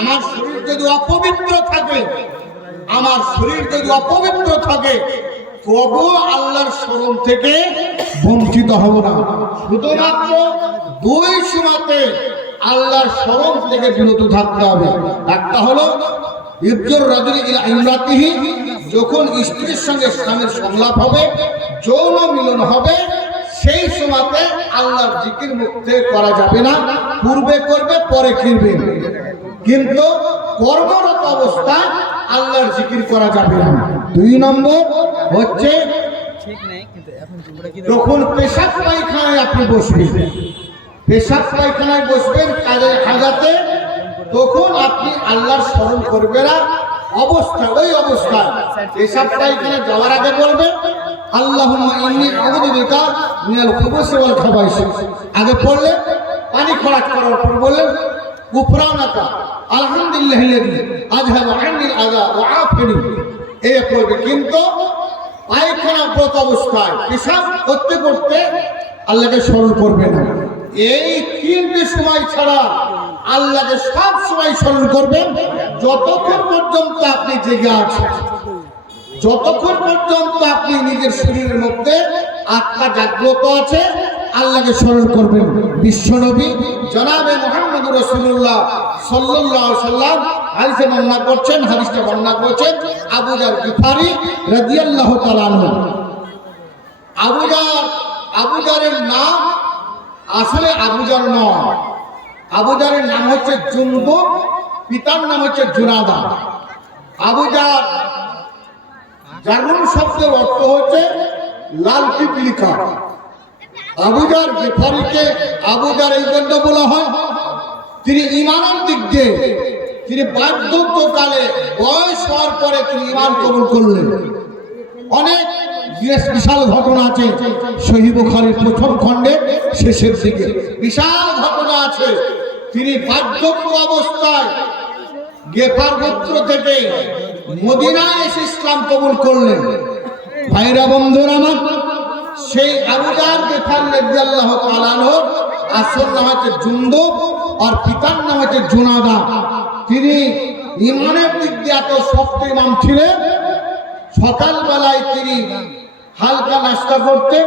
আমার শরীর যদি অপবিত্র থাকে, আমার শরীর যদি অপবিত্র থাকে, তবু আল্লাহর স্মরণ থেকে বঞ্চিত হব না। শুধুমাত্র দুই সময়তে আল্লাহর স্মরণ থেকে বিরত থাকতে হবে। একটা হলো ইবজুর রাজুলি ইলা ইমরাতিহি, যখন স্ত্রীর সঙ্গে স্বামীর সংলাপ হবে, যৌন মিলন হবে, সেই সময়তে আল্লাহর জিকির মুখে করা যাবে না। পূর্বে করবে, পরে করবে, কিন্তু কর্মরত অবস্থায় আল্লাহর জিকির করা যাবে না। দুই নম্বর হচ্ছে যখন পেশাব পায়খানায় আপনি বসবেন, পেশাব পায়খানায় বসবেন কাজে হাজাতে, তখন আপনি আল্লাহর স্মরণ করবেন না। অবস্থা ওই অবস্থায় পেশাব পায়খানায় যাওয়ার আগে বলবে আল্লাহুম্মা ইন্নী আউযু বিকা মিনাল খুবুসি ওয়াল খাবাইস। আগে পড়লে পানি খরচ করার পর বললেন গুফরানাকা আলহামদুলিল্লাহিল্লাযী আযহাবা আন্নিল আযা ওয়া আফানি, এই পড়বে। কিন্তু পায়খানা ব্রত অবস্থায় পেশাব করতে করতে আল্লাহকে স্মরণ করবে না। এই তিনটি সময় ছাড়া আল্লাহকে সব সময় স্মরণ করবেন, যতক্ষণ পর্যন্ত আপনি জেগে আছেন, যতক্ষণ পর্যন্ত আপনি নিজের শরীরের মধ্যে আত্মা জাগ্রত আছে, আল্লাহকে স্মরণ করবেন। বিশ্বনবী জনাবে মুহাম্মদুর রাসূলুল্লাহ সাল্লাল্লাহু আলাইহি সাল্লাম হাদিসে বর্ণনা করছেন, হাদিসটা বর্ণনা করেছেন আবু যার গিফারি রাদিয়াল্লাহু তাআলা আনহু। আবু যারের নাম আসলে আবু যার নয়, আবু যারের নাম হচ্ছে জুনদুব, পিতার নাম হচ্ছে জুনাদা। আবু যার জার্মান শব্দের অর্থ হচ্ছে লাল পিপলিকা। আবু যার গিফারিকে আবু যার এই জন্য বলা হয়, তিনি ঈমানের দিক দিয়ে তিনি বার্ধক্যকালে বয়স হওয়ার পরে তিনি ঈমান কবুল করলেন। অনেক বিশাল ঘটনা আছে সহিহ বুখারীর প্রথম খণ্ডে শেষের দিকে, বিশাল ঘটনা আছে। তিনি বার্ধক্য অবস্থায় গেফার গোত্র থেকে মদিনায় এসে ইসলাম কবুল করলেন। ভাইরা বন্ধুরা আমার, সেই আবু যার গিফার রাদিয়াল্লাহু তাআলা আনহুর আসল নাম হচ্ছে জুনদুব আর পিতার নাম হচ্ছে জুনাদা। তিনি ঈমানের দিক দিয়ে এত শক্ত ইমাম ছিলেন, সকালবেলায় তিনি হালকা নাস্তা করতেন,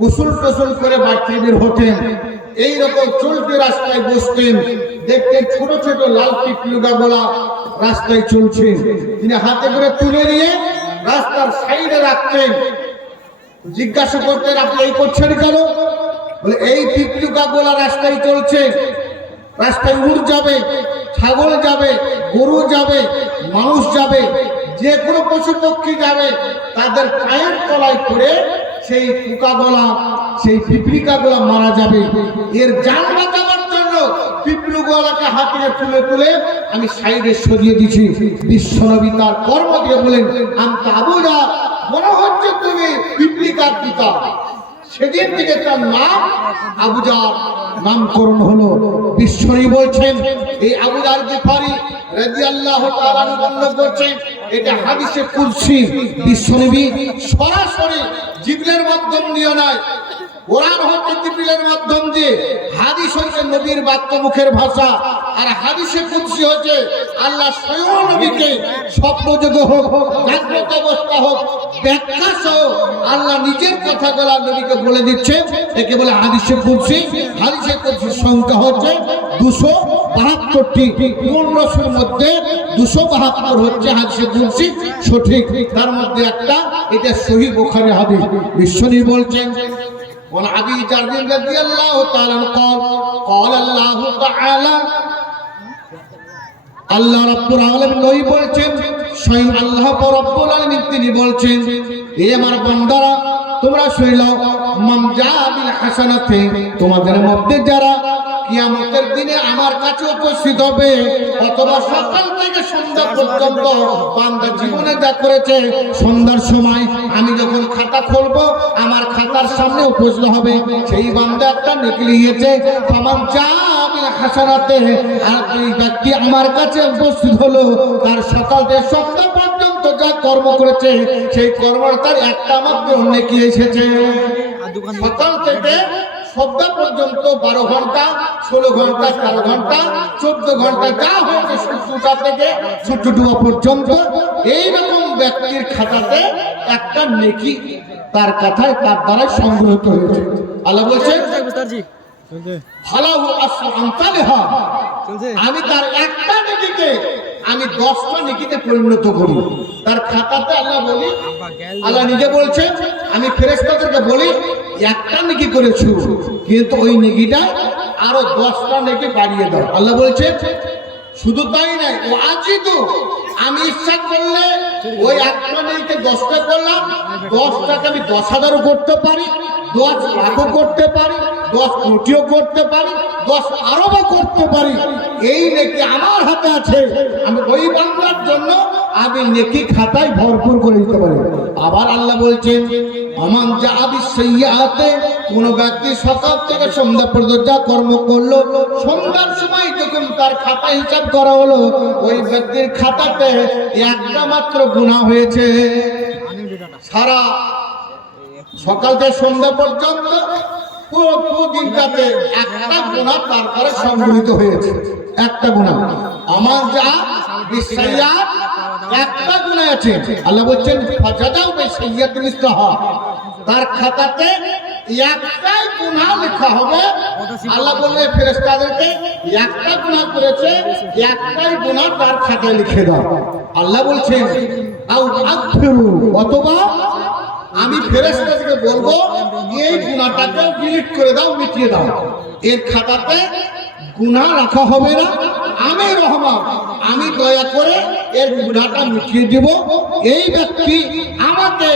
গোসল টোসল করে বাড়ি বের হতেন, এইরকম চলতে রাস্তায় বসতেন, দেখতেন ছোট ছোট লাল পিপলুগা বলা রাস্তায় চলছে, তিনি হাতে করে তুলে নিয়ে রাস্তার সাইডে রাখতেন। জিজ্ঞাসা করতেন আপনি এই করছেন কেন? বলে এই পিপলুগা গোলা রাস্তায় চলছে, রাস্তায় উট যাবে, ছাগল যাবে, গরু যাবে, মানুষ যাবে, যে কোনো পশু পক্ষী যাবে, তাদের পায়ের তলায় করে সেই পোকাগুলা, সেই পিঁপড়িকাগুলা মারা যাবে। এর জান বাঁচাবার জন্য পিঁপড়িগুলাকে হাতে তুলে তুলে আমি সাইডে সরিয়ে দিছি। বিশ্বনবী তার কর্ম দিয়ে বলেন আমি আবু যার, মনে হচ্ছে তুমি পিঁপড়িকার পিতা। সেদিন থেকে তার নাম আবু যার নামকরণ হলো। বিশ্বনবী বলছেন এই আবু যার গিফারি রাদিয়াল্লাহু তাআলা বর্ণনা করছেন, এটা হাদিসে কুদসি। বিশ্বনবী সরাসরি জিবরিলের মাধ্যম দিয়ে নয়, কোরআন হচ্ছে জিবরিলের মাধ্যম দিয়ে, হাদিস হচ্ছে নবীর বাক্য মুখের ভাষা, আর হাদিসে কুদসি হচ্ছে আল্লাহ স্বয়ং নবীকে স্বপ্নযোগে হোক, জাগ্রত অবস্থা হোক, ব্যাখ্যা সহ আল্লাহ নিজের কথাগুলো নবীকে বলে দিচ্ছে, একে বলে হাদিসে কুদসি। হাদিসে কুদসির সংখ্যা হচ্ছে 272টি, কোন রসুলের মধ্যে 272 হচ্ছে হাদিসে কুদসি সঠিক, তার মধ্যে একটা এটা সহিহ বুখারী হাদিস। বিশ্বনবী বলছেন وعن أبي ذر رضي الله تعالى قال قال الله تعالى, আল্লাহ রাব্বুল আলামিন নবী বলছেন, স্বয়ং আল্লাহ রাব্বুল আলামিন তিনি বলছেন, হে আমার বান্দারা তোমরা শুনে নাও, মান জাআ বিল হাসানাতি, তোমাদের মধ্যে যারা কিয়ামতের দিনে আমার কাছে উপস্থিত হবে, অথবা সকাল থেকে সন্ধ্যা পর্যন্ত বান্দা জীবনে যা করেছে, সন্ধ্যার সময় আমি যখন খাতা খুলবো আমার খাতার সামনে উপস্থিত হবে সেই বান্দা একটা নেকি লিখেছে, ফামান জাআ বিল হাসানাতি, আর এই ব্যক্তি আমার কাছে উপস্থিত হলো, তার সকাল থেকে সন্ধ্যা পর্যন্ত যা কর্ম করেছে সেই কর্মের তার একটা মাত্র নেকি এসেছে। সকাল থেকে সন্ধ্যা পর্যন্ত 12 ঘন্টা, 16 ঘন্টা, 13 ঘন্টা, 14 ঘন্টা যা হয়েছে সূর্যটা থেকে সূর্য ডুবা পর্যন্ত এইরকম ব্যক্তির খাতাতে একটা নেকি তার কথায় তার দ্বারা সংগ্রহিত হয়েছে। আল্লাহ বলছেন আমি তার একটা নেকিকে আমি 10টা নেকিতে পরিণত করি। তার খাতাতে আল্লাহ নিজে বলছেন আমি ফেরেশতাদেরকে বলি একটা নেকি করেছো, কিন্তু ওই নেকিটা আরো 10টা নেকি বাড়িয়ে দাও। আল্লাহ বলছে শুধু তাই নাই, ও আজিদু আমি ইচ্ছা করলে ওই একটা নেকিকে 10টা করলাম, 10টাকে আমি 10,000ও করতে পারি, 10 লাখও করতে পারি, 10 কোটিও করতে পারি, 10 আরবও করতে পারি। এই নেকি আমার হাতে আছে, আমি ওই বান্দার জন্য আমি নেকি খাতায় ভরপুর করে দিতে পারি। আবার আল্লাহ বলছেন আমান যা আবিস সাইয়াতে, কোন ব্যক্তি সকাল থেকে সন্ধ্যা পর্যন্ত যা কর্ম করলো, সন্ধ্যার সময় যখন তার খাতা হিসাব করা হলো ওই ব্যক্তির খাতাতে একটা মাত্র গুনাহ হয়েছে। সারা সকাল থেকে সন্ধ্যা পর্যন্ত পুরো দিনটাতে একটা গুনাহ তার করে সংগৃহীত হয়েছে, একটা গুনাহ। আমার যা বিসাইয়াত একটা গুনাহ আছে, আল্লাহ বলছেন ফাজাদাও বিসাইয়াতিন ইসলাহা, তার খাতাতে একটাই গুনাহ লেখা হবে। আল্লাহ বললেন ফেরেশতাদেরকে একটা গুনাহ করেছে, একটাই গুনাহ তার খাতায় লিখে দাও। আল্লাহ বলছেন আও আকফিরু, অথবা আমি ফেরেশতাদেরকে বলবো এই গুনাহটাকে ডিলিট করে দাও, মিটিয়ে দাও। এর খাতাতে গুনাহ রাখা হবে না, আমি রহমান, আমি দয়া করে এর গুনাহটা মিটিয়ে দেব। এই ব্যক্তি আমাকে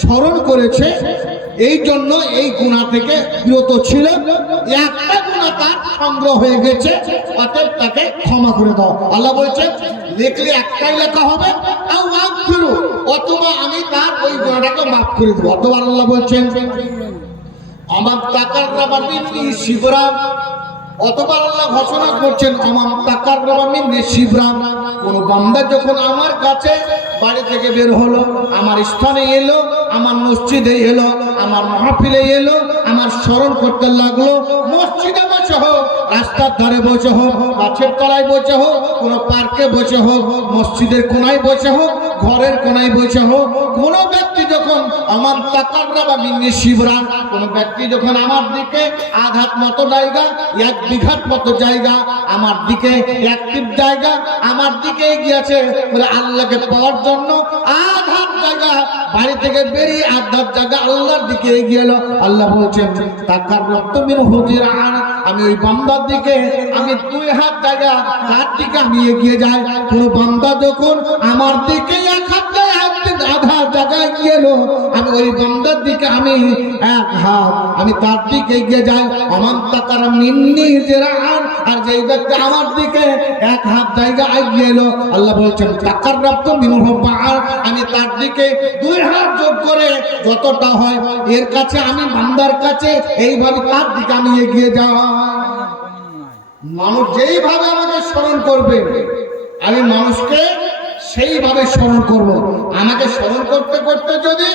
স্মরণ করেছে, এই জন্য এই গুনাহ থেকে বিরত ছিল, একটা গুনাহ তার সংগ্রহ হয়ে গেছে, অতএব তাকে ক্ষমা করে দাও। আল্লাহ বলছেন লিখলে একটাই লেখা হবে, অথবা আমি তার ওই গুনাহটাকে মাফ করে দেবো। অথবা আল্লাহ বলছেন আমার টাকার রাবামিনি শিবরাম, অথবা আল্লাহ ঘোষণা করছেন আমার টাকার রাবামিনি শিবরাম, কোন বান্দা যখন আমার কাছে বাড়ি থেকে বের হলো, আমার স্থানে এলো, আমার মসজিদে এলো, আমার মাহফিলে এলো, আমার স্মরণ করতে লাগলো, মসজিদে বসে হোক, রাস্তার ধারে বসে হোক, গাছের তলায় বসে হোক, কোনো পার্কে বসে হোক, মসজিদের কোনায় বসে হোক, ঘরের কোনায় বসে হোক, কোন ব্যক্তি যখন আমার তাকাররাবা মিন্নি শিবরান, কোন ব্যক্তি যখন আমার দিকে আঘাত মতো জায়গা, 1 বিঘাত মতো জায়গা আমার দিকে, অ্যাক্টিভ জায়গা আমার দিকে এগিয়েছে বলে আল্লাহকে পাওয়ার জন্য, আঘাত জায়গা বাড়ি থেকে বেরিয়ে আঘাত জায়গা আল্লাহর দিকে এগিয়ে এলো। আল্লাহ বলছেন তাকার রক্ত মিন হুজিরান, আমি ওই বান্দার দিকে আমি 2 হাত জায়গা তার দিকে আমি এগিয়ে যাই। কোন বান্দা যখন আমার দিকে 1 হাত আধা জায়গায় গিয়ে এলো, আমি ওই বান্দার দিকে আমি 1 হাত আমি তার দিকে এগিয়ে যাই। আমার তাকার মিন্নি জিরান, আর যেই ব্যক্তি আমার দিকে 1 হাত জায়গা এগিয়ে এলো, আল্লাহ বলছেন তাকার রক্ত মিন হুবান, আমি তার দিকে 2 হাত যোগ করে যতটা হয় এর কাছে আমি বান্দার কাছে এইভাবে তার দিকে আমি এগিয়ে যাই। মানুষ যেইভাবে আমাকে স্মরণ করবে আমি মানুষকে সেইভাবে স্মরণ করব। আমাকে স্মরণ করতে করতে যদি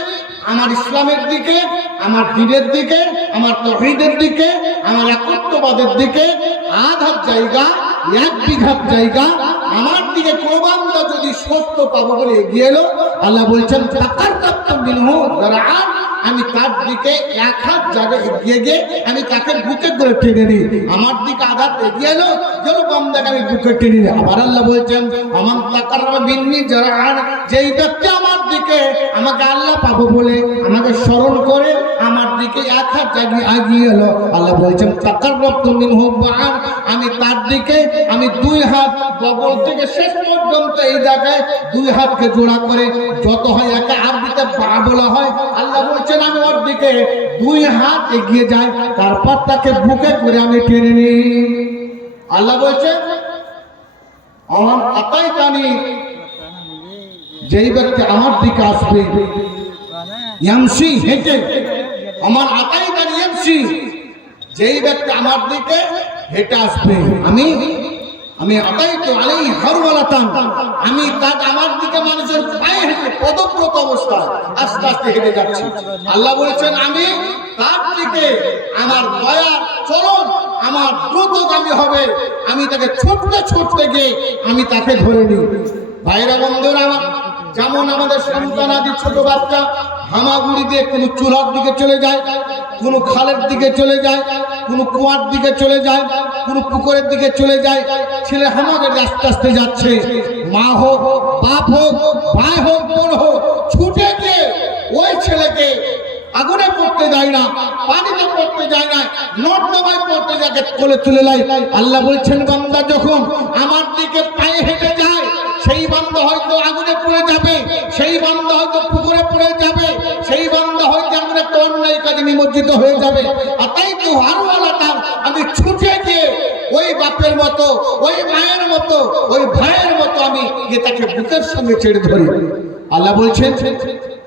আমার ইসলামের দিকে, আমার দ্বীনের দিকে, আমার তাওহীদের দিকে, আমার একত্ববাদের দিকে আধার জায়গা, 1 বিঘাত জায়গা আমার দিকে কোনো বান্দা যদি সত্য পাবো বলে এগিয়ে এলো, আল্লাহ বলছেন তাকাররাবতু মিনহু যারাআন, আমি তার দিকে 1 হাত জায়গা এগিয়ে গিয়ে আমি তাকে বুকে করে টেনে নিই। আমার দিকে আঘাত এগিয়ে এলো, যেন বান্দাকে আমি বুকে টেনে নিই। আবার আল্লাহ বলছেন আমার তাকাররাবা মিন্নি যারাআন, যেই ব্যক্তি আমার দিকে আমাকে আল্লাহ পাবো বলে আমাকে স্মরণ করে আমার দিকে 1 হাত জায়গা এগিয়ে এলো, আল্লাহ বলছেন তাকাররাবতু মিনহু বা'আন, আমি তার দিকে আমি 2 হাত বগল থেকে শেষ পর্যন্ত এই জায়গায় 2 হাতকে জোড়া করে যত হয় একে আরবিতে বা বলা হয়, আল্লাহ বলছেন আমি ওর দিকে 2 হাত এগিয়ে যাই, তারপর তাকে বুকে করে আমি টেনে নিই। আল্লাহ বলছেন আমার আতাই জানি, যেই ব্যক্তি আমার দিকে আসবে ইয়ামসি হেঁটে, আমার আতাই জানি ইয়ামসি, যেই ব্যক্তি আমার দিকে হেঁটে আসবে আমি আমি আতাইতু আলাইহি হারওয়ালাতান, আমি তার আমার দিকে মানুষের পায়ে হেঁটে পদব্রত অবস্থায় আস্তে আস্তে হেঁটে যাচ্ছি। আল্লাহ বলেছেন আমি তার দিকে আমার দয়ার চলন আমার দ্রুতগামী হবে, আমি তাকে ছুটতে ছুটতে গিয়ে আমি তাকে ধরে নিই। ভাইরা বন্ধুরা আমার, যেমন আমাদের সন্তান আদি ছোট বাচ্চা হামাগুড়ি দিয়ে কোনো চুলার দিকে চলে যায়, কোনো খালের দিকে চলে যায়, কোনো কুয়ার দিকে চলে যায়, কোনো পুকুরের দিকে চলে যায়, ছেলে হামাগুড়ি আস্তে আস্তে যাচ্ছে, মা হোক বাপ হোক ভাই হোক বোন হোক ছুটে গিয়ে ওই ছেলেকে আগুনে পড়তে যায় না, পানিতে পড়তে যায় না, নর্দমায় পড়তে যাকে কোলে তুলে নেয়। আল্লাহ বলছেন বান্দা যখন আমার দিকে পায়ে হেঁটে যায়, সেই বান্দা হয়তো আগুনে পড়ে যাবে, সেই বান্দা হয়তো পুকুরে পড়ে যাবে, সেই বান্দা হয়তো আমরা একটা অন্যায় কাজে নিমজ্জিত হয়ে যাবে। আর তাই তো হারওয়ালাতার আমি ছুটে গিয়ে ওই বাপের মতো, ওই মায়ের মতো, ওই ভাইয়ের মতো আমি গিয়ে তাকে বুকের সঙ্গে ছেড়ে ধরি। আল্লাহ বলছেন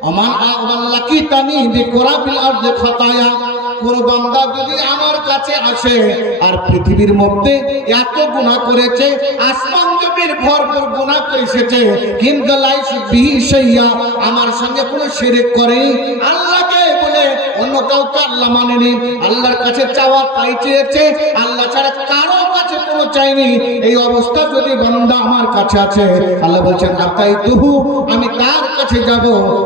আমার আল্লাহকে তানি বিকরাবিল আরদি খাতায়া, কোন বান্দা যদি আমার কাছে আসে আর পৃথিবীর মধ্যে এত গুনাহ করেছে, আসমান জমির ভরপুর গুনাহ করেছে, কিন্তু লাইস বিশাইয়া আমার সঙ্গে কোনো শিরক করে, আল্লাহকে বলে অন্য কাউকে আল্লাহ মানেনি, আল্লাহর কাছে চাওয়া তাই চেয়েছে, আল্লাহ ছাড়া কারো কাছে কোনো চাইনি, এই অবস্থা যদি বান্দা আমার কাছে আছে, আল্লাহ বলছেন আতাইতুহু আমি তার কাছে যাব,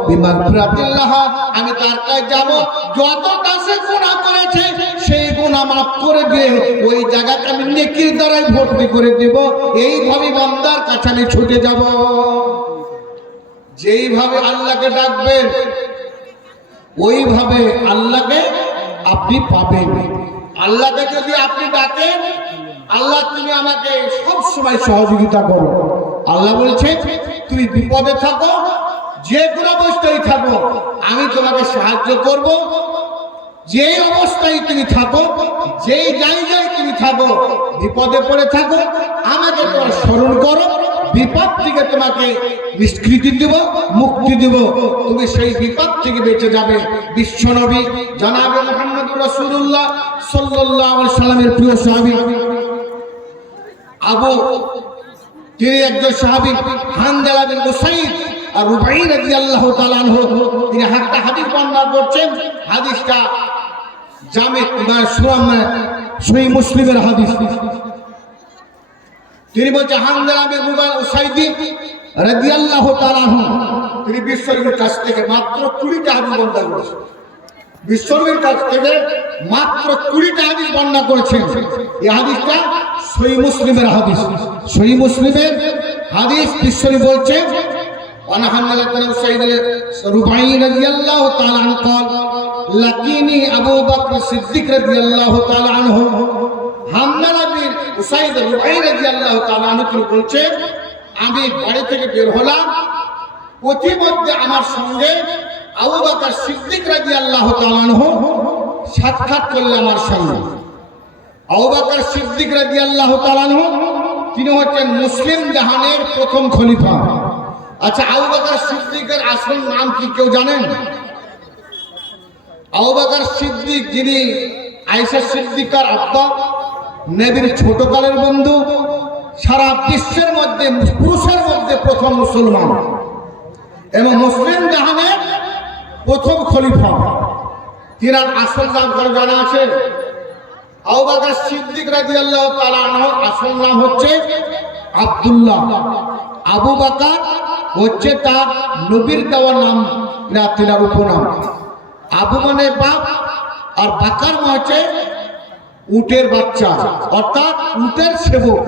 বিমাগফিরাতিল্লাহ আমি তার কাছে যাব, যতটা সে গুনাহ করেছে সেই গুনাহ মাফ করে দিয়ে ওই জায়গাটা আমি নেকির দ্বারাই ভর্তি করে দেব। এইভাবে বান্দার কাছে আমি ছুটে যাব। যেইভাবে আল্লাহকে ডাকবেন ওইভাবে আল্লাহকে আপনি পাবেন। আল্লাহকে যদি আপনি ডাকেন, আল্লাহ তুমি আমাকে সব সময় সহযোগিতা করো। আল্লাহ বলছে তুমি বিপদে থাকো, যে কোনো অবস্থায় থাকো আমি তোমাকে সাহায্য করব। যেই অবস্থায় তুমি থাকো, যেই জায়গায় তুমি থাকো, বিপদে পড়ে থাকো আমাকে তোমার স্মরণ করো, বিপদ থেকে তোমাকে নিষ্কৃতি দেব, মুক্তি দেব, তুমি সেই বিপদ থেকে বেঁচে যাবে। বিশ্বনবী জনাবে মুহাম্মদুর রাসূলুল্লাহ সাল্লাল্লাহু আলাইহি সাল্লামের প্রিয় সাহাবী আবু, তিনি একজন সাহাবী হানজালা বিন উসাইদ আর রুবাই রাদিয়াল্লাহু তাআলা আনহু, তিনি একটা হাদিস বর্ণনা করছেন। হাদিসটা জামে সহিহ মুসলিমের হাদিস। তিনি বলছেন হানজালা বিন উসাইদ রাদিয়াল্লাহু তাআলা আনহু তিনি বিশ্বনবীর কাছ থেকে মাত্র 20টা হাদিস বর্ণনা করেছেন। বিশ্বনবীর কাছ থেকে মাত্র 20টা হাদিস বর্ণনা করেছেন। এই হাদিসটা সহিহ মুসলিমের হাদিস। সহিহ মুসলিমের হাদিস বিশ্বনবী বলছেন وعن حنظلة بن أسيد الرباعي رضي الله تعالى عنه قال لقيني أبو بكر الصديق رضي الله تعالى عنه। হানজালা বিন উসাইদ রুবাই রাদিয়াল্লাহু তাআলা আনহু তিনি বলছেন আমি বাড়ি থেকে বের হলাম, পথিমধ্যে আমার সঙ্গে আবু বকর সিদ্দিক রাদিয়াল্লাহু তাআলা আনহু সাক্ষাৎ করলেন আমার সঙ্গে। আবু বকর সিদ্দিক রাদিয়াল্লাহু তাআলা আনহু তিনি হচ্ছেন মুসলিম জাহানের প্রথম খলিফা। আচ্ছা, আবু বকর সিদ্দিকের আসল নাম কি কেউ জানেন? আবু বকর সিদ্দিক যিনি আয়েশা সিদ্দিকার আব্বা, নবীর ছোটকালের বন্ধু, সারা বিশ্বের মধ্যে পুরুষের মধ্যে প্রথম মুসলমান এবং মুসলিম জাহানের প্রথম খলিফা। তিনার আসল নাম করে জানা আছে? আবু বকর সিদ্দিক রাদিয়াল্লাহু তাআলা আনহুর আসল নাম হচ্ছে আব্দুল্লাহ। আবু বকর হচ্ছে তার নবীর দেওয়া নাম, তিনার উপনাম। আবু মানে বাপ আর বাকর হচ্ছে উটের বাচ্চা, অর্থাৎ উটের সেবক।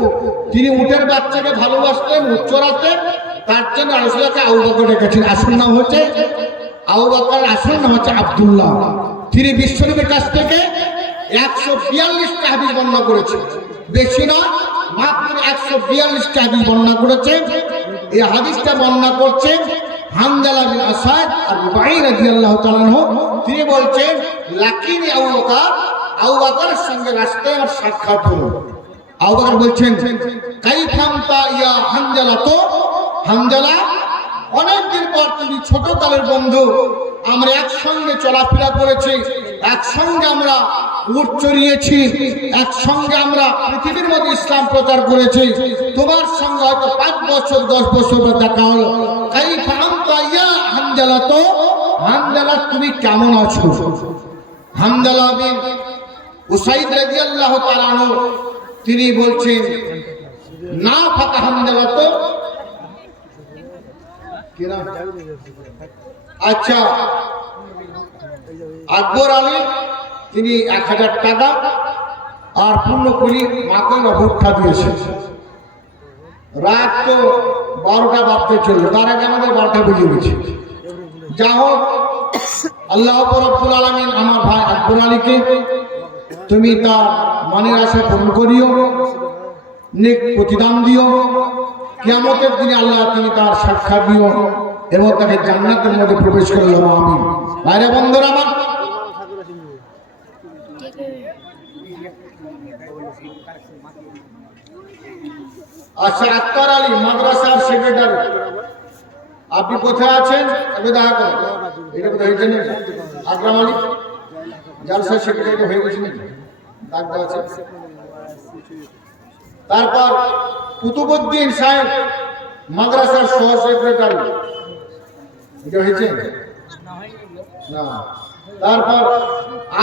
তিনি উটের বাচ্চাকে ভালোবাসতেন, উচ্চরাতেন, তার জন্য রাসূলকে আবু বকর ডেকেছেন। আসল নাম হচ্ছে আবু বকর, আসল নাম হচ্ছে আব্দুল্লাহ। তিনি বিশ্বনবীর কাছ থেকে 142টা হাদিস বর্ণনা করেছেন, বেশি নয়, মাত্র 142টা হাদিস বর্ণনা করেছেন। এই হাদিসটা বর্ণনা করছেন হানজালা বিন উসাইদ আর রুবাই রাদিয়াল্লাহু তাআলা আনহু। তিনি বলছেন লাকিনি আবু বকর, আবু বকরের সঙ্গে রাস্তায় আমার সাক্ষাৎ হলো। আবু বকর বলছেন কাইফান্তা ইয়া হানজালা, তো হানজালা অনেকদিন পর তুমি ছোটকালের বন্ধু আমরা একসঙ্গে চলাফেরা করেছি, একসঙ্গে আমরা উট চড়িয়েছি, একসঙ্গে আমরা পৃথিবীর মধ্যে ইসলাম প্রচার করেছি। তোমার সঙ্গে হয়তো 5 বছর 10 বছর দেখা হলো। কাইফা আনতা ইয়া হানজালা, তো হানজালা তুমি কেমন আছো? হানজালা বিন উসাইদ রাদিয়াল্লাহু তাআলা আনহু তিনি বলছেন, না ফাকা হানজালা, তো কিনা। আচ্ছা, আকবর আলী তিনি 1000 টাকা আর পূর্ণ করি মাকে অভক্ষা দিয়েছে। রাত তো 12টা বাজতে চললো, তার আগে আমাদের 12টা বেজে গেছে। যা হোক, আল্লাহ রাব্বুল আলামিন আমার ভাই আকবর আলীকে তুমি তার মনের আশা পূরণ করিও, নেক প্রতিদান দিও। কিয়ামতের দিনে আল্লাহ তুমি তার সাক্ষাৎ দিও এবং তাকে জান্নাতের মধ্যে প্রবেশ করিও, আমিন। ভাইরা বন্ধুরা আমার, আচ্ছা, আক্তার আলী মাদ্রাসার সেক্রেটারি, আপনি কোথায় আছেন? একটু দেখা করুন। এটা কোথায় হয়েছে নাকি? আকরাম আলী জালসার সেক্রেটারি হয়ে গেছে নাকি? ডাক দেওয়া আছে। তারপর কুতুবউদ্দিন সাহেব মাদ্রাসার সহ সেক্রেটারি, এটা হয়েছে না। তারপর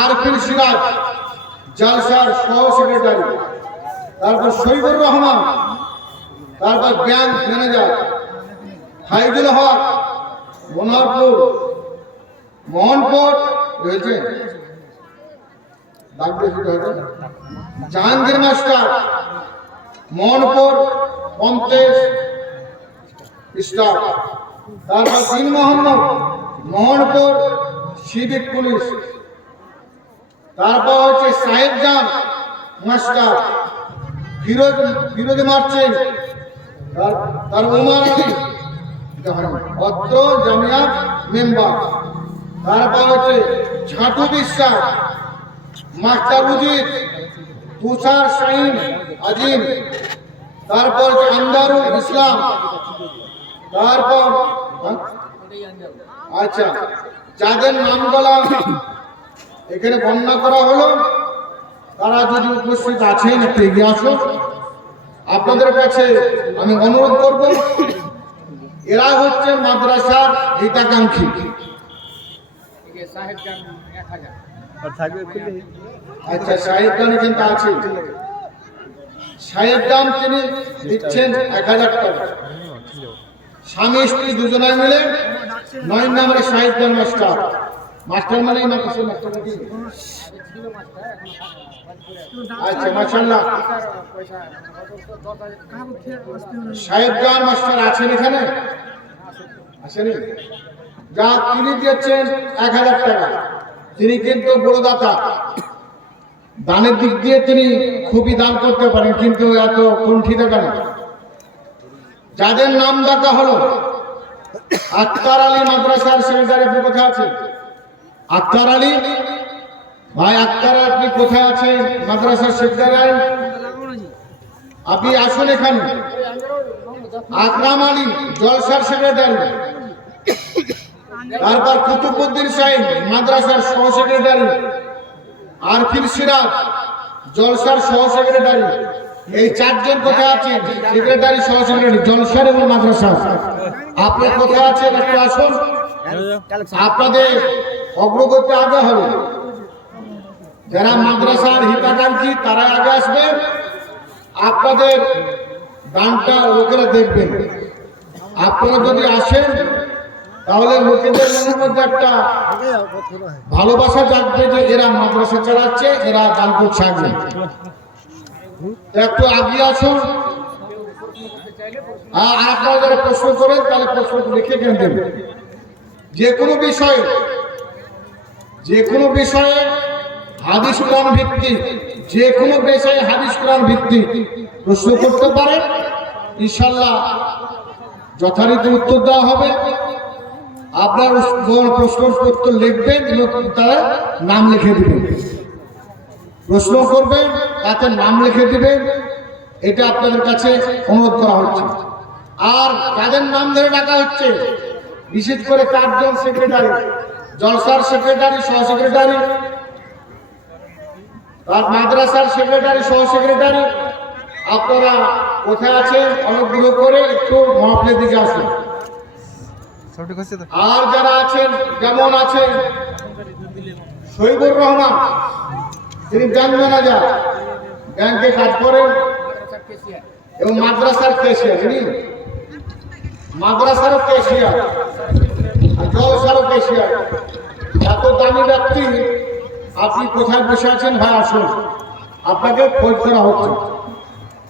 আরফিন সিরাজ জালসার সহ সেক্রেটারি, তারপর শহীদুর রহমান, তারপর ব্যাংক ম্যানেজার ফাইজুল হক মোহনপুর রয়েছে। Jahangir master Mohanpur 50 staff. তারপর দিন মোহাম্মদ মোহনপুর সিভিক পুলিশ। তারপর হচ্ছে সাহেব জান মাস্টার ফিরোজ মার্চেন্ট। তার উমার আলী অত্র জামিয়া মেম্বার। তারপর হচ্ছে ঝাঁটু বিশ্বাস মাস্টার উজির, তুষার শাহিন আজিম। তারপর হচ্ছে আন্দারুল ইসলাম। তারপর আচ্ছা, যাদের নামগুলা এখানে বর্ণনা করা হলো তারা যদি উপস্থিত আছেন একটু এগিয়ে আসুন। আপনাদের কাছে আমি অনুরোধ করব, এরা হচ্ছে মাদ্রাসার হিতাকাঙ্ক্ষী। আচ্ছা, সাহেব গান কিন্তু আছে। সাহেব গান তিনি দিচ্ছেন 1000 টাকা। স্বামী স্ত্রী দুজনায় মিলে 9 নম্বরে সাহেব গান মাস্টার। মাস্টার মানে না কিছু মাস্টার নাকি? আচ্ছা, মাশাআল্লাহ। সাহেব গান মাস্টার আছেন এখানে? আসেনি? যা তিনি দিয়েছেন 1000 টাকা। তিনি কিন্তু বড় দাতা, দানের দিক দিয়ে তিনি খুবই দান করতে পারেন, কিন্তু এত কুণ্ঠিত কেন? যাদের নাম ডাকা হলো, আক্তার আলী মাদ্রাসার সেক্রেটারি, আপনি কোথায় আছেন? আক্তার আলী ভাই, আক্তার আপনি কোথায় আছেন? মাদ্রাসার সেক্রেটারি আপনি আসুন এখানে। আকরাম আলী জলসার সেক্রেটারি। তারপর কুতুবউদ্দিন সাহেব মাদ্রাসার সহ সেক্রেটারি। আরফিন সিরাজ জলসার সহ সেক্রেটারি। এই 4 জন কোথায় আছেন? সেক্রেটারি সহ সেক্রেটারি জলসার এবং মাদ্রাসা। আপনি কোথায় আছেন? একটু আসুন। আপনাদের অগ্রগতি আগে হবে। যারা মাদ্রাসার হিতাকাঙ্ক্ষী তারা আগে আসবে। আপনাদের গানটা লোকেরা দেখবেন। আপনারা যদি আসেন তাহলে লোকেদের মনের মধ্যে একটা ভালোবাসা জাগবে যে এরা মাদ্রাসা চালাচ্ছে, এরা দান করছে। আগে একটু আগে আসুন। আর আপনারা যারা প্রশ্ন করেন তাহলে প্রশ্ন লিখে কেন দেবেন। যে কোনো বিষয়ে হাদিস কোরআন ভিত্তিক, যে কোনো বিষয়ে হাদিস কোরআন ভিত্তিক প্রশ্ন করতে পারেন। ইনশাআল্লাহ যথারীতি উত্তর দেওয়া হবে। আপনার প্রশ্নপত্র লিখবেন এবং তারা নাম লিখে দিবেন। প্রশ্ন করবেন, তাতে নাম লিখে দিবেন। এটা আপনাদের কাছে অনুরোধ করা হচ্ছে। আর যাদের নাম ধরে ডাকা হচ্ছে, বিশেষ করে 4 জন সেক্রেটারি জলসার সেক্রেটারি সহ সেক্রেটারি, তার মাদ্রাসার সেক্রেটারি সহ সেক্রেটারি। আপনারা কোথায় আছেন অনুগ্রহ করে একটু মহফিলের দিকে আসুন। আর যারা আছেন যেমন আছেন শহীদুর রহমান, তিনি ব্যাংক ম্যানেজার, ব্যাংকে কাজ করেন এবং মাদ্রাসার ক্যাশিয়ার, তিনি মাদ্রাসারও ক্যাশিয়ার, জলসারও ক্যাশিয়ার। এত দামি ব্যক্তি, আপনি কোথায় বসে আছেন ভাই আসুন, আপনাকে খোঁজ করা হচ্ছে।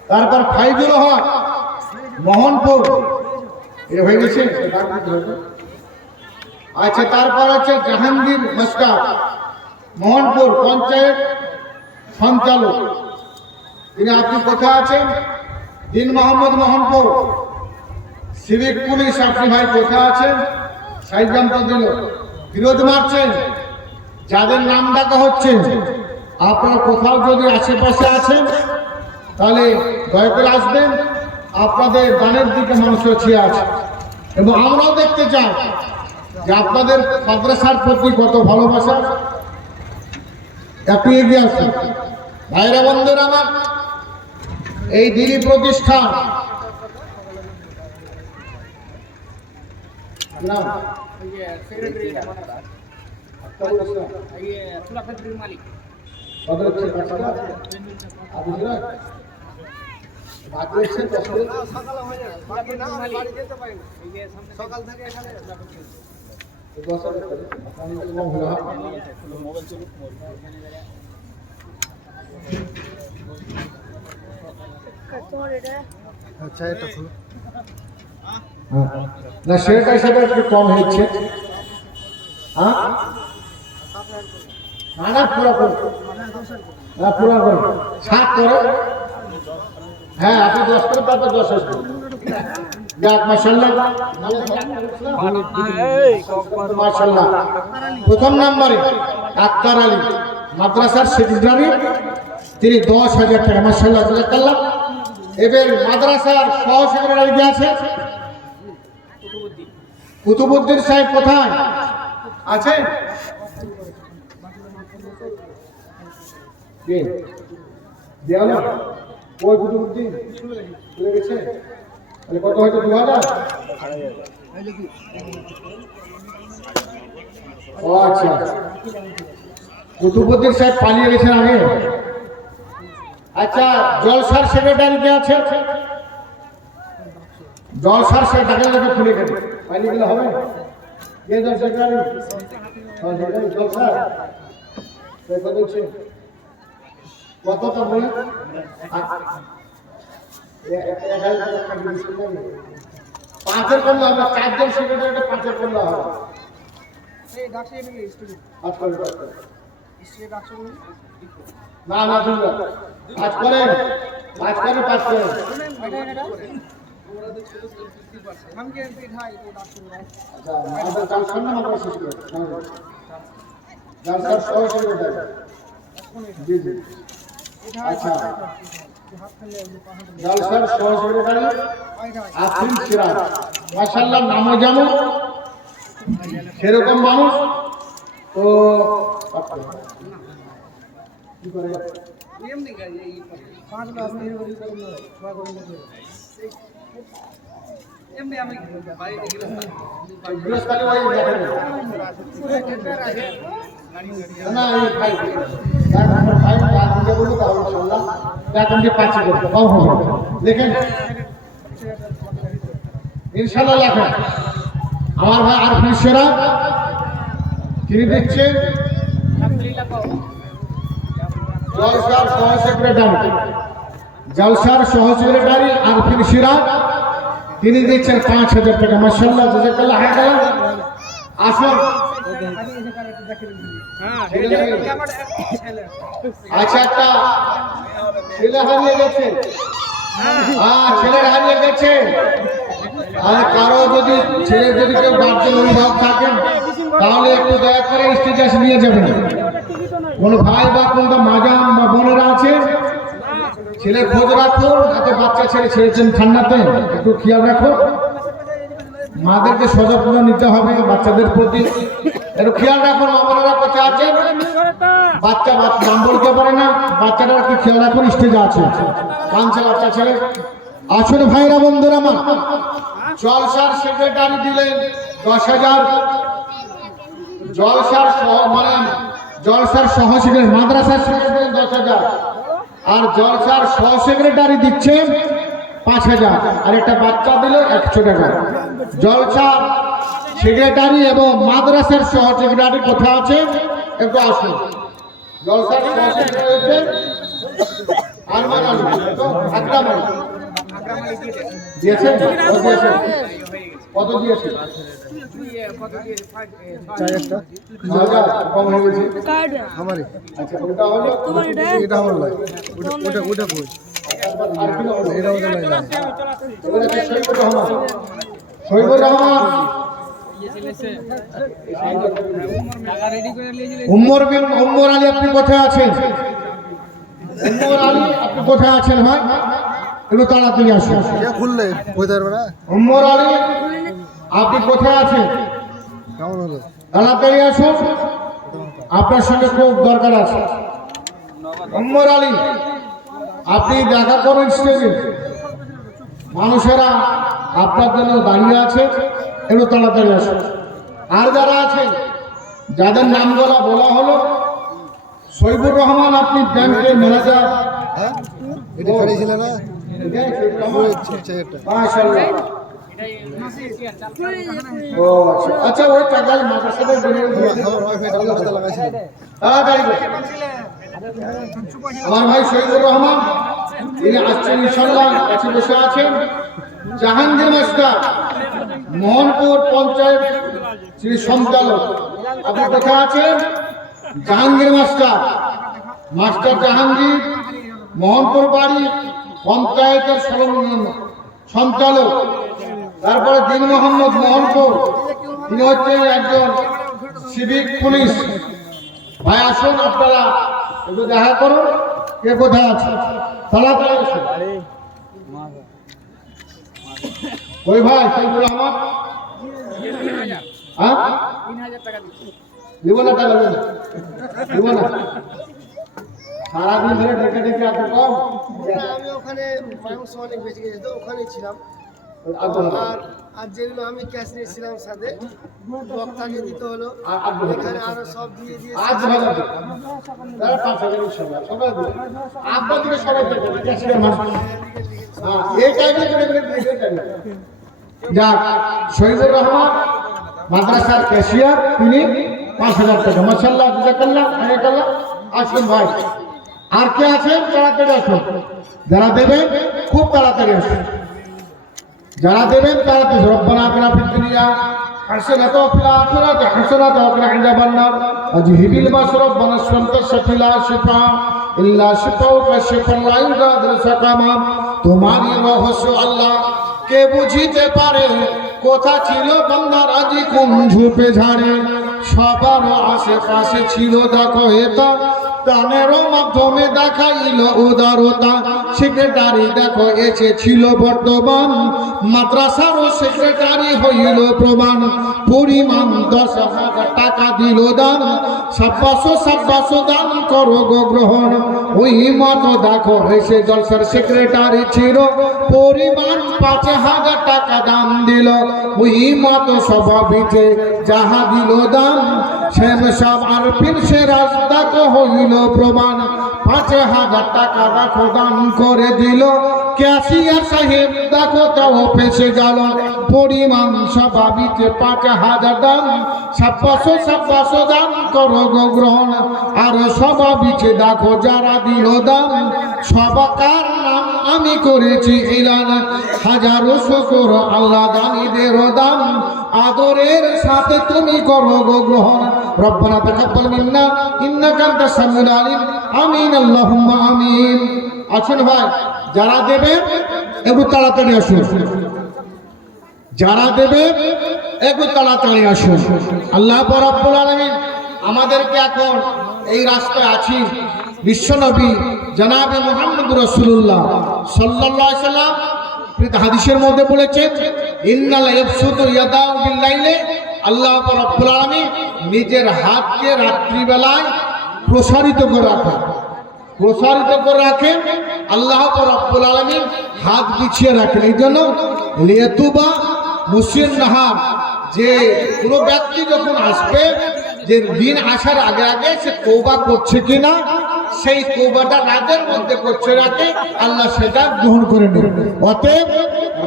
তারপর ফাইজুল হক মোহনপুর, এটা হয়ে গেছে। আচ্ছা, তারপর আছে জাহাঙ্গীর মস্তাক মোহনপুর পঞ্চায়েত সঞ্চালক, তিনি আপনি কোথায় আছেন? দিন মোহাম্মদ মোহনপুর সিভিক পুলিশ, আপনি ভাই কোথায় আছেন? সাইজাম তো দিল ফিরোজ মারছেন, যাদের নাম ডাকা হচ্ছে আপনারা কোথাও যদি আশেপাশে আছেন তাহলে দয়া করে আসবেন। আপনাদের দানের দিকে মানুষ ছিয়ে আছে এবং আমরাও দেখতে চাই যে আপনাদের মাদ্রাসার প্রতি কত ভালোবাসা। একটু এগিয়ে আসুন ভাইরা বন্ধুরা আমার। এই দিনী প্রতিষ্ঠান না সকাল থেকে আচ্ছা, এটা না সেটা একটু কম হচ্ছে। হ্যাঁ না পুরো করে, পুরো করে 7 করে। হ্যাঁ আপনি 10 করে, তারপর 10 আসবে। যাক মাশাআল্লাহ, মাশাআল্লাহ। প্রথম নম্বরে আক্তার আলী মাদ্রাসার সেক্রেটারি, তিনি 10,000 টাকা। মাশাআল্লাহ জাযাকাল্লাহ। এবার মাদ্রাসার সহ সেক্রেটারি কে আছে? কুতুবউদ্দিন সাহেব কোথায় আছে? ওই কুতুবউদ্দিন চলে গেছে। তাহলে কত হয়েছে? 2000। ও আচ্ছা, কুতুবউদ্দিন সাহেব পালিয়ে গেছেন আগে। আচ্ছা, জলসার সেক্রেটারি কে আছে? জলসার সেক্রেটারি খুলে গেছে, পালিয়ে গেলে হবে? কে জল সেক্রেটারি? জলসার কতটা বলে? 5-এর করলে হবে, 4 জন সেক্রেটারি 5-এর করলে হবে। না না শুনবেন, 5 করেন, 5 করেন, 5 করেন। আচ্ছা, জলসার সহ সেক্রেটারি আফরিন সিরাজ, মাশাআল্লাহ নামও যেমন সেরকম মানুষ। তো কি করে দেখেন ইনশাআল্লাহ লেখেন। আমার ভাই আরফিন সিরাজ, তিনি দিচ্ছেন জলসার সহ সেক্রেটারি, জলসার সহ সেক্রেটারি আরফিন সিরাজ, তিনি দিচ্ছেন 5,000 টাকা। মাশাআল্লাহ জাযাকাল্লাহ। আসুন। আচ্ছা, একটা ছেলে হারিয়ে গেছে। হ্যাঁ, ছেলের হারিয়ে গেছে। আর কারো যদি ছেলে যদি কেউ গার্জেন অভিভাবক থাকেন তাহলে একটু দয়া করে স্ট্যাটাস নিয়ে যাবেন। কোন ভাই বা কোনটা মাজাম বা বোনেরা আছে, ছেলের খোঁজ রাখো। এত বাচ্চা ছেলে ছেড়েছেন ঠান্ডাতে, একটু খেয়াল রাখো। মাদেরকে সযত্ন নিতে হবে বাচ্চাদের প্রতি, একটু খেয়াল রাখুন। আপনারা কোথায় আছেন? বাচ্চা নাম বলতে পারে না, বাচ্চাটা একটু খেয়াল রাখুন, স্টেজে আছে কাঁদছে বাচ্চা ছেলে। আসুন ভাইরা বন্ধুরা আমার, জলসার সেক্রেটারি দিলেন 10,000, জলসার জলসার সহ সেক্রেটারি মাদ্রাসার সেক্রেটারি 10,000, আর জলসার সহ সেক্রেটারি দিচ্ছেন 5,000, আর একটা বাচ্চা দিল 100 টাকা। জলসার সেক্রেটারি এবং মাদ্রাসার সহ সেক্রেটারি কোথায় আছে একটু আসুন। জলসার সহ সেক্রেটারি হচ্ছে আরমান আলী, আকরাম আলী দিয়েছেন। কত দিয়েছেন? কম হয়ে গেছে আমারই। আচ্ছা ওটা হলো, এটা আমার নয়, ওটা কই আর কি না, এটা ওটা নয়। এবারে শহীদুর রহমান, শহীদুর রহমান উম্মর আলী, আপনি কোথায় আছেন? উম্মর আলী আপনি কোথায় আছেন ভাই? একটু তাড়াতাড়ি আসুন। খুললে বুঝতে পারবে না। উম্মর আলী আপনি কোথায় আছেন? কেমন হলো? তাড়াতাড়ি আসুন, আপনার সঙ্গে খুব দরকার আছে। উম্মর আলী আপনি দেখা করুন স্টেজে, মানুষেরা আপনার জন্য দাঁড়িয়ে আছে, একটু তাড়াতাড়ি আসুন। আর যারা আছেন যাদের নামগুলো বলা হলো, শহীদুর রহমান আপনি ব্যাংকের ম্যানেজার, এটা করেছিলেন না? মাশাআল্লাহ। ও আচ্ছা, ওই টাকা মাদ্রাসাতে আমার ভাই শহীদুর রহমান তিনি আসছেন ইনশাআল্লাহ, কাছে বসে আছেন। জাহাঙ্গীর মাস্টার মোহনপুর পঞ্চায়েত শ্রী সঞ্চালক, আপনি কোথায় আছেন? জাহাঙ্গীর মাস্টার, মাস্টার জাহাঙ্গীর মোহনপুর বাড়ি পঞ্চায়েতের সঞ্চালক। তারপরে দিন মোহাম্মদ মোহনপুর, তিনি হচ্ছেন একজন সিভিক পুলিশ। ভাই আসুন, আপনারা একটু দেখা করুন কে কোথায় আছে, তাড়াতাড়ি আসুন। ওই ভাই সেইগুলো আমার দিব না, টাকা দিব না। সারাদিন ধরে ডেকে ডেকে এত কম। আমি ওখানে মাংস অনেক বেঁচে গেছে তো ওখানেই ছিলাম। আর যেগুলো আমি ক্যাশ নিয়েছিলাম সাথে বক্তাকে দিতে হলো, এখানে আরো সব দিয়ে দিয়ে যাক, শহীদুর রহমান মাদ্রাসার ক্যাশিয়ার, তিনি 5,000 টাকা। মাশাআল্লাহ, জাযাকাল্লাহ, হায়াকাল্লাহ। আসুন ভাই, আর কে আছেন? তাড়াতাড়ি আসুন, যারা দেবেন খুব তাড়াতাড়ি আসুন, যারা দেবেন তাড়াতাড়ি। রব্বানা আতিনা ফিদ দুনিয়া হাসানাতাও ওয়া ফিল আখিরাতি হাসানাতাও ওয়া কিনা আযাবান নার। আজহিবিল বাস রব্বানা শান্তা শাফিলা শিফা ইল্লা শিফাউকা শিফান লা ইউগাদিরু সাকামা। তোমারই রহস্য আল্লাহ কে বুঝিতে পারে, কোথা ছিল বান্দার আজি কোন ঝুপে ঝাড়ে। সবার আশেপাশে ছিল দেখো এটা, দানেরও মাধ্যমে দেখাইল উদারতা। সেক্রেটারি দেখো এসেছিল বর্তমান, মাদ্রাসারও সেক্রেটারি হইল প্রমাণ। পরিমাণ 10,000 টাকা দিল দান, 700 দান করো গো গ্রহণ। ওই মতো দেখো এসে জলসার সেক্রেটারি ছিল, পরিমাণ 5,000 টাকা দান দিল। ওই মতো স্বভাবিতে যাহা দিল দান, সেম সব আর ফির সে রাস্তা হইল প্রমাণ। 5,000 টাকা রাখো দান করে দিল, ক্যাশিয়ার সাহেব দেখো তাও ফেসে গেল। পরিমাণ স্বভাবিতে 5,000 দান, 700 দান করো গো গ্রহণ। আর স্বভাবিতে দেখো যারা দিল দান, সবাকার নাম আমি করেছি এলান। হাজারো শুকর আল্লাহ দানীদের দান, আদরের সাথে তুমি করো গো গ্রহণ। রব্বানা তাকাব্বাল মিন্না ইন্নাকা আনতাস সামিউল আলিম। আমিন, আল্লাহুম্মা আমিন। আসুন ভাই, যারা দেবে একটু তাড়াতাড়ি আসুন, যারা দেবে একটু তাড়াতাড়ি আসুন। আল্লাহ রাব্বুল আলামিন আমাদেরকে এখন এই রাস্তায় আছি, বিশ্বনবী জনাবে মুহাম্মদ রাসূলুল্লাহ সাল্লাল্লাহু আলাইহি ওয়াসাল্লাম হাদিসের মধ্যে বলেছেন, ইন্নাল ইয়াবসুতু ইয়াদাহু বিল-লাইলি, আল্লাহ রাব্বুল আলামিন নিজের হাতকে রাত্রিবেলায় প্রসারিত করে রাখেন। প্রসারিত করে রাখেন আল্লাহ রাব্বুল আলামিন, হাত বিছিয়ে রাখেন। এই জন্য লিয়াতুবা মুসিন নাহার, যে কোনো ব্যক্তি যখন আসবে, যে দিন আসার আগে আগে সে তওবা করছে কিনা, সেই তওবাটা রাতের মধ্যে করছে রাতে, আল্লাহ সেটা গ্রহণ করে নেবেন। অতএব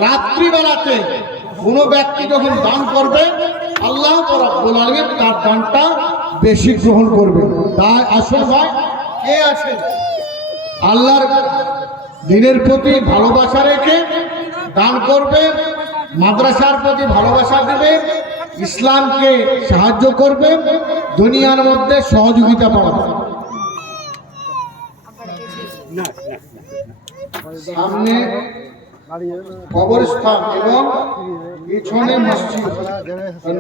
রাত্রিবেলাতে কোনো ব্যক্তি যখন দান করবে, আল্লাহ রাব্বুল আলামিন তার দানটা বেশি গ্রহণ করবেন। তাই আসল ভাই কে আছেন আল্লাহর দিনের প্রতি ভালোবাসা রেখে দান করবে, মাদ্রাসার প্রতি ভালোবাসা দেবে, ইসলামকে সাহায্য করবে, দুনিয়ার মধ্যে সহযোগিতা পাবে। সামনে কবরস্থান এবং পিছনে মসজিদ,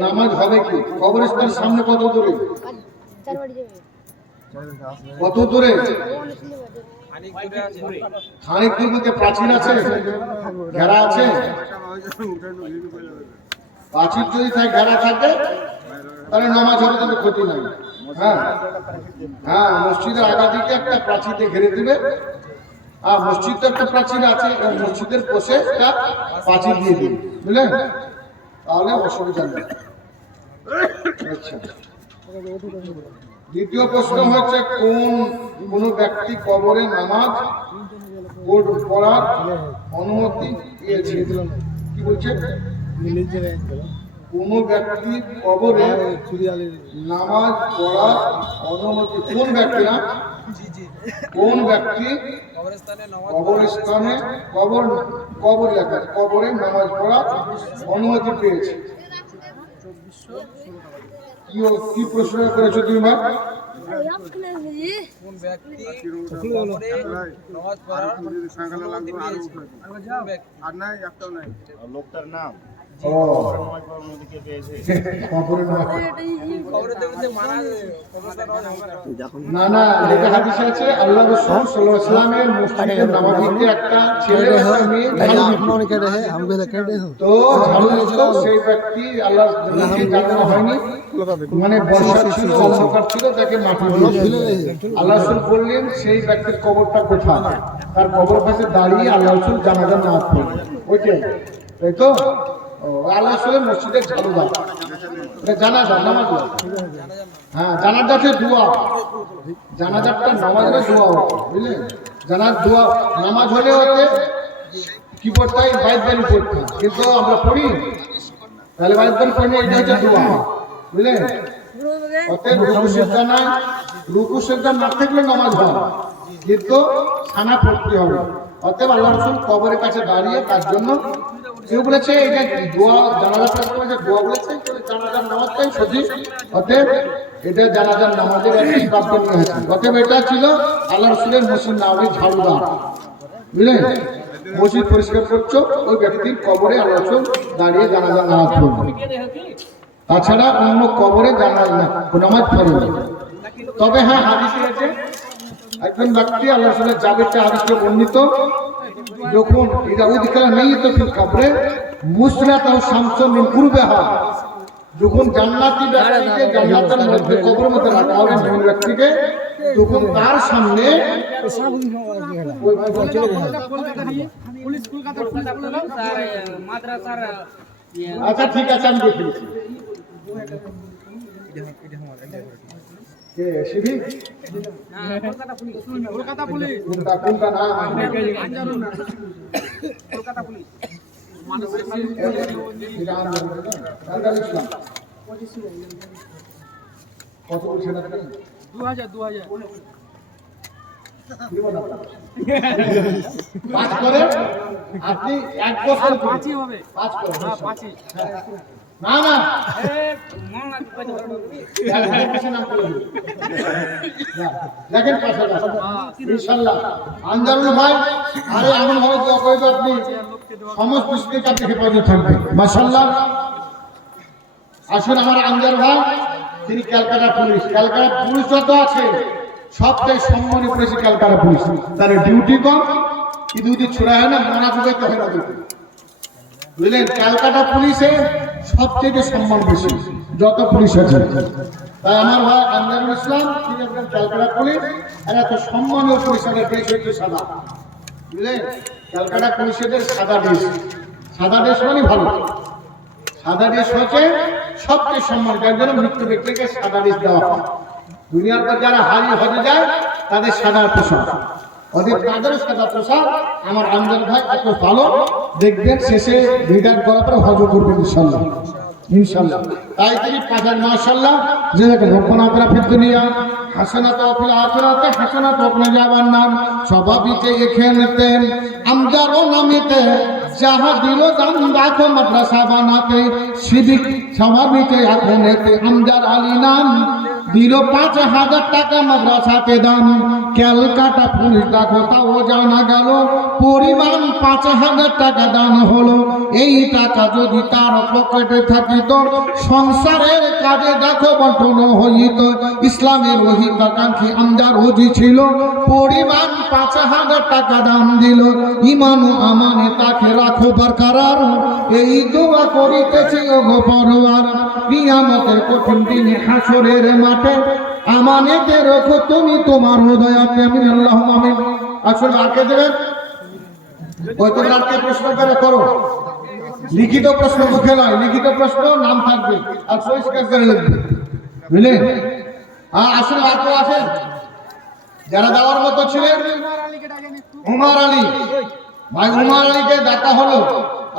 নামাজ হবে কি? কবরস্থান সামনে কত দূরে? কত দূরে? খানিক দূর মধ্যে প্রাচীর আছে, ঘেরা আছে। প্রাচীর যদি ঘেরা থাকে তাহলে নামাজ হবে, তাদের ক্ষতি নাই। হ্যাঁ হ্যাঁ, মসজিদের আগা দিকে একটা প্রাচীরতে ঘিরে দিবে, আর মসজিদে একটা প্রাচীর আছে, মসজিদের পাশে একটা প্রাচীর দিয়ে দিবে, বুঝলেন? তাহলে অসুবিধা নেই। আচ্ছা, দ্বিতীয় প্রশ্ন হচ্ছে, কোন ব্যক্তি কবরে নামাজ পড়ার অনুমতি পেয়েছে? কি বলছে? কোন ব্যক্তি কবরে নামাজ পড়ার অনুমতি, কোন ব্যক্তি না, কোন ব্যক্তি কবরস্থানে কবর লেখা কবরে নামাজ পড়ার অনুমতি পেয়েছে? কি প্রশ্ন করেছো তুমি ভাই? কোন ব্যক্তি কবরে নামাজ পড়ার অনুমতি পেয়েছে? লোকটার নাম না না, এটা হাদিসে আছে, আল্লাহ রাসূল সাল্লাল্লাহু আলাইহি ওয়াসাল্লামের মসজিদের নামাজীতে একটা ছেলে একটা মেয়ে তো ঝাড়ু দিত, সেই ব্যক্তি আল্লাহ জানানো হয়নি, মানে বর্ষা ছিল, অন্ধকার ছিল, তাকে মাটি দিয়েছিল। আল্লাহ রাসূল বললেন সেই ব্যক্তির কবরটা কোথায়? তার কবর পাশে দাঁড়িয়ে আল্লাহ রাসূল জানাজার নামাজ পড়লেন। ওইটাই, তাই তো? আল্লাহ রাসূলের মসজিদে ঝাড়ু দাও, এটা জানাজা নামাজ। হ্যাঁ, জানাজাতে দোয়া, জানাজারটা নামাজের দোয়া, বুঝলেন? জানার দোয়া নামাজ হলে হতে কি পড়তে হয়? বাইত বাড়ি পড়তে হয়, কিন্তু আমরা পড়ি, তাহলে বাইত বাড়ি পড়লে এটা হচ্ছে দোয়া, বুঝলেন? অতএব রুকু সিজদা নাই, রুকু সিজদা না থাকলে নামাজ হয়, কিন্তু ছানা পড়তে হবে। অতএব আল্লাহ রাসূল কবরের কাছে দাঁড়িয়ে তার জন্য কেউ বলেছে এটা দোয়া, জানাজার দোয়া বলেছে, জানাজার নামাজটাই সঠিক। অতএব এটা জানাজার নামাজের একটি প্রাপ্ত নিয়ে হয়েছে। অতএব এটা ছিল আল্লাহ রাসূলের মসজিদ নামে ঝাড়ু দাও, বুঝলেন? মসজিদ পরিষ্কার করছো, ওই ব্যক্তির কবরে আল্লাহ রাসূল দাঁড়িয়ে জানাজার নামাজ পড়বে, তাছাড়া অন্য কবরে নামাজ পড়বে। তবে হ্যাঁ, হাদিসে আছে একজন ব্যক্তি আল্লাহ রাসূলের জাবেরটা হাদিসে বর্ণিত, যখন এটা উদ্কার নেই তো ফিল কবরে মুসরাত ও শামসুন মিন কুরবাহা, যখন জান্নাতি ব্যক্তিকে জান্নাতের মধ্যে কবরের মধ্যে রাখা হবে মূল ব্যক্তিকে, তখন তার সামনে আচ্ছা ঠিক আছে, আমি দেখে নিচ্ছি। কলকাতা পুলিশ কোনটা নাম? কলকাতা পুলিশ কত বলছে না? 2000 পাঁচ করে আপনি এক বছর পাঁচই হবে, পাঁচ করে, হ্যাঁ পাঁচই। না না দেখেন ইনশাল্লাহ আনজারুল ভাই, আরে এমন ভাবে দোয়া করবে আপনি সমস্ত স্ত্রীর কাছে হেফাজত থাকবে, মাশাআল্লাহ। আসুন আমার আনজার ভাই, তিনি ক্যালকাটা পুলিশ, ক্যালকাটা পুলিশ যত আছে সবটাই সম্মানী করেছে ক্যালকাটা পুলিশ। তার ডিউটি কম, কিন্তু যদি ছোড়া হয় না, মানা যুগাইতে হয় না। বুঝলেন, ক্যালকাটা পুলিশে সবথেকে সম্মান বেশি যত পুলিশ আছে। তাই আমার ভাই আমজাদুল ইসলাম তিনি একজন ক্যালকাটা পুলিশ, আর এত সম্মানীয় পুলিশের ড্রেস হচ্ছে সাদা। বুঝলেন, ক্যালকাটা পুলিশের সাদা ড্রেস, সাদা ড্রেস মানে ভালো, সাদা ড্রেস হচ্ছে সবচেয়ে সম্মান। যার জন্য মৃত্যু ব্যক্তিকে সাদা ড্রেস দেওয়া হয়। দুনিয়ার পর যারা হাজি হজে যায় তাদের সাদা পোশাক, ওদের তাদেরও সাদা পোশাক। আমার আমজাদ ভাই এত ভালো, দেখবেন শেষে রিটার্ন করার পর হজ করবেন ইনশাল্লাহ, ইনশাল্লাহ। তাই তিনি পাঠান মাশাআল্লাহ, যে রব্বানা আতিনা ফিদ দুনিয়া হাসানাতাও ওয়া ফিল আখিরাতি হাসানাতাও ওয়া কিনা আযাবান নার। স্বভাবিতে এখানেতে আমজারও নামেতে যাহা দিল দান রাখো মাদ্রাসা বানাতে, সিদ্দিক স্বভাবিতে এখানেতে আমজার আলী নাম দিল ৫,০০০ টাকা মাদ্রাসাতে দান। ক্যালকাটা পুলিশ দেখো তাও জানা গেল পরিমাণ ৫,০০০ টাকা দান হলো। এই টাকা যদি তার পকেটে থাকিত সংসারের কাজে দেখো বন্টন হইত। ইসলামের অহিতাকাঙ্ক্ষী আমজার ওজি ছিল, পরিমাণ ৫,০০০ টাকা দান দিল। ইমান ও আমানে তাকে রাখো বরকরার, এই দোয়া করিতেছি ওগো পরওয়ার। কিয়ামতের কঠিন দিনে হাসরের মাঠে আমানেতে রাখো তুমি তোমার হৃদয়াতে। আমিন আল্লাহুম্মা আমিন। আসলে আটকে দেবেন, ওই তো আটকে প্রশ্ন করে করো, লিখিত প্রশ্ন মুখে নয়, লিখিত প্রশ্ন নাম থাকবে আর পরিষ্কার করে লিখবে, বুঝলেন? হ্যাঁ, আসলে আর কেউ আছেন যারা দেওয়ার মতো ছিলেন? উমার আলী ভাই, উমার আলীকে ডাকা হলো,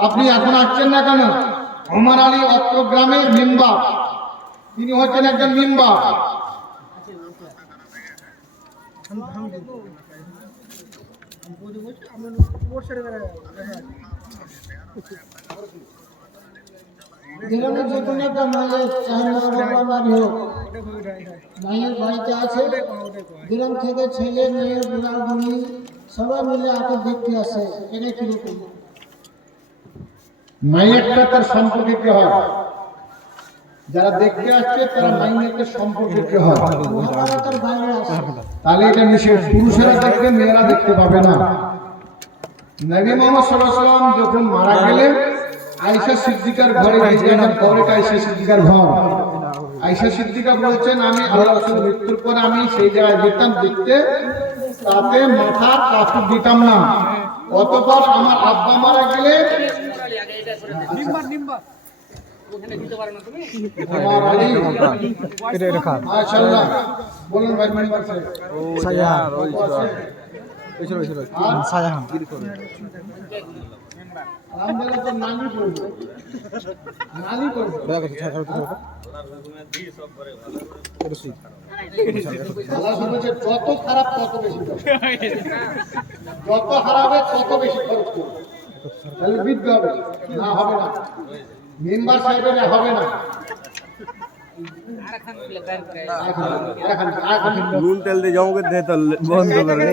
আপনি এখন আসছেন না কেন? উমার আলী অত্র গ্রামের মেম্বার, তিনি হচ্ছেন একজন মেম্বার। গ্রামের যে কোনো একটা মায়ের চাহে নারী হোক, মায়ের বাড়িতে আছে, গ্রাম থেকে ছেলে মেয়ে বুড়া বুড়ি সবাই মিলে আগে দেখতে আসে, এটা কিরকম? মাইয়ারটা তার সম্পর্কিত হয়, যারা দেখতে আসছে তারা মাইয়ারকে সম্পর্কিত হয়, মহাভারত তার বাইরে আসে। তাহলে এটা নিষেধ। পুরুষেরা দেখবে, মেয়েরা দেখতে পাবে না। নবী মুহাম্মদ সাল্লাল্লাহু আলাইহি ওয়াসাল্লাম যখন মারা গেলেন, আয়েশা সিদ্দিকার ঘরে গিয়েছেন, কবরটা আয়েশা সিদ্দিকার ঘর। আয়েশা সিদ্দিকা বলছেন, আমি আল্লাহ রাসূলের মৃত্যুর পরে আমি সেই জায়গায় যেতাম দেখতে, তাতে মাথার কাপড় দিতাম না। অতঃপর আমার আব্বা মারা গেলে মাশাআল্লাহ বলুন ভাই, মেম্বার সাহেব আলহামদুলিল্লাহ তো নানি করবে, নানি করবে। আল্লাহ বলেছে যত খারাপ তত বেশি করো, যত হারাবে তত বেশি খরচ করবে। তাহলে বৃদ্ধ হবে না, হবে না, মেম্বার সাহেবের হবে না। নুন তেল দিয়ে জমা করে দে তো বন্ধ করে